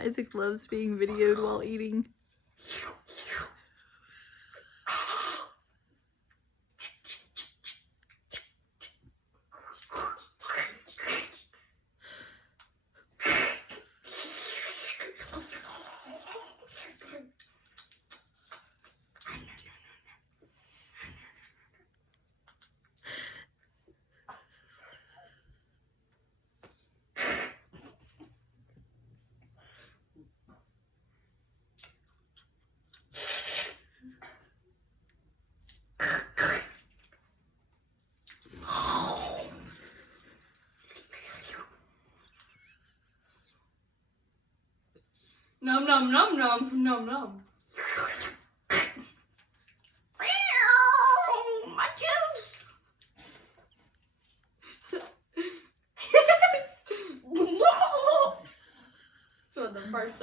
Isaac loves being videoed while eating. Nom nom nom nom nom nom. My juice. For the first time.